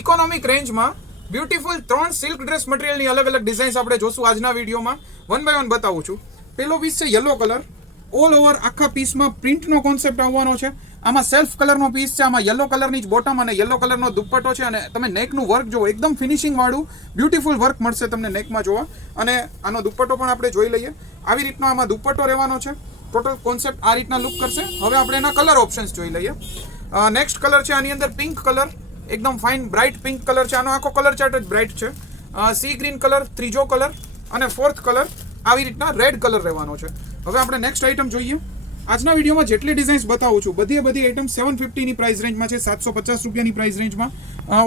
Economic રેન્જમાં beautiful 3 silk dress મટીરિયલની અલગ અલગ ડિઝાઇન્સ આપણે જોશું આજના વિડીયોમાં. વન બાય વન બતાવું છું. પેલો પીસ છે યલો કલર. ઓલ ઓવર આખા પીસમાં પ્રિન્ટનો કોન્સેપ્ટ આવવાનો છે. આમાં સેલ્ફ કલરનો પીસ છે. આમાં યલો કલરની જ બોટમ અને યલો કલરનો દુપટ્ટો છે. અને તમે નેકનું વર્ક જુઓ, એકદમ ફિનિશિંગ વાળું બ્યુટીફુલ વર્ક મળશે તમને નેકમાં જોવા. અને આનો દુપટ્ટો પણ આપણે જોઈ લઈએ. આવી રીતનો આમાં દુપટ્ટો રહેવાનો છે. ટોટલ કોન્સેપ્ટ આ રીતના લુક કરશે. હવે આપણે એના કલર ઓપ્શન્સ જોઈ લઈએ. નેક્સ્ટ કલર છે આની અંદર પિંક કલર. એકદમ ફાઇન બ્રાઇટ પિંક કલર છે. આનો આખો કલર ચાર્ટ જ બ્રાઇટ છે. સી ગ્રીન કલર, ત્રીજો કલર અને ફોર્થ કલર આવી રીતના રેડ કલર રહેવાનો છે. હવે આપણે નેક્સ્ટ આઇટમ જોઈએ. આજના વિડીયોમાં જેટલી ડિઝાઇન્સ બતાવું છું બધી આઇટમ 750ની પ્રાઇસ રેન્જમાં છે, 750 રૂપિયાની પ્રાઇસ રેન્જમાં.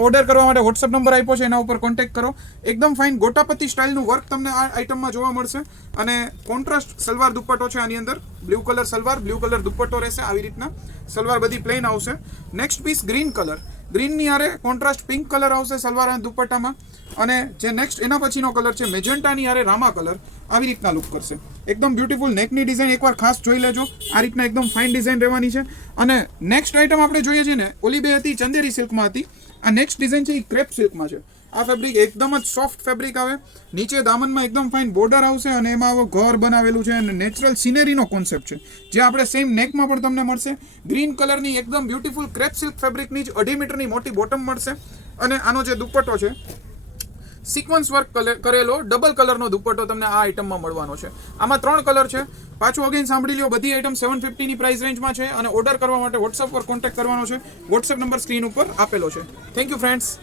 ઓર્ડર કરવા માટે વોટ્સઅપ નંબર આપ્યો છે, એના ઉપર કોન્ટેક્ટ કરો. એકદમ ફાઇન ગોટાપતિ સ્ટાઇલનું વર્ક તમને આ આઇટમમાં જોવા મળશે. અને કોન્ટ્રાસ્ટ સલવાર દુપટ્ટો છે આની અંદર. બ્લુ કલર સલવાર, બ્લુ કલર દુપટ્ટો રહેશે. આવી રીતના સલવાર બધી પ્લેન આવશે. Next piece green colour. ગ્રીનની આરે કોન્ટ્રાસ્ટ પિંક કલર આવશે સલવાર અને દુપટ્ટામાં. અને જે નેક્સ્ટ એના પછીનો કલર છે મેજેન્ટાની આરે રામા કલર. આવી રીતના લુક કરશે. એકદમ બ્યુટીફુલ નેકની ડિઝાઇન એકવાર ખાસ જોઈ લેજો. આ રીતના એકદમ ફાઇન ડિઝાઇન રહેવાની છે. અને નેક્સ્ટ આઇટમ આપણે જોઈએ છીએ ને, ઓલી બે હતી ચંદેરી સિલ્કમાં હતી. આ નેક્સ્ટ ડિઝાઇન છે એ ક્રેપ સિલ્કમાં છે. આ ફેબ્રિક એકદમ જ સોફ્ટ ફેબ્રિક આવે. નીચે દામનમાં એકદમ ફાઇન બોર્ડર આવશે અને એમાં આવો ઘર બનાવેલું છે અને નેચરલ સિનેરીનો કોન્સેપ્ટ છે, જે આપણે સેમ નેકમાં પણ તમને મળશે. ગ્રીન કલરની એકદમ બ્યુટીફુલ ક્રેપ સિલ્ક ફેબ્રિકની જ 2.5 મીટરની મોટી બોટમ મળશે. અને આનો જે દુપટ્ટો છે સિક્વન્સ વર્ક કરેલો ડબલ કલરનો દુપટ્ટો તમને આ આઇટમમાં મળવાનો છે. આમાં 3 કલર છે. પાછું અગેન સાંભળી લો, બધી આઇટમ 750ની પ્રાઇસ રેન્જમાં છે. અને ઓર્ડર કરવા માટે વોટ્સઅપ પર કોન્ટેક્ટ કરવાનો છે. વોટ્સઅપ નંબર સ્ક્રીન ઉપર આપેલો છે. Thank you friends.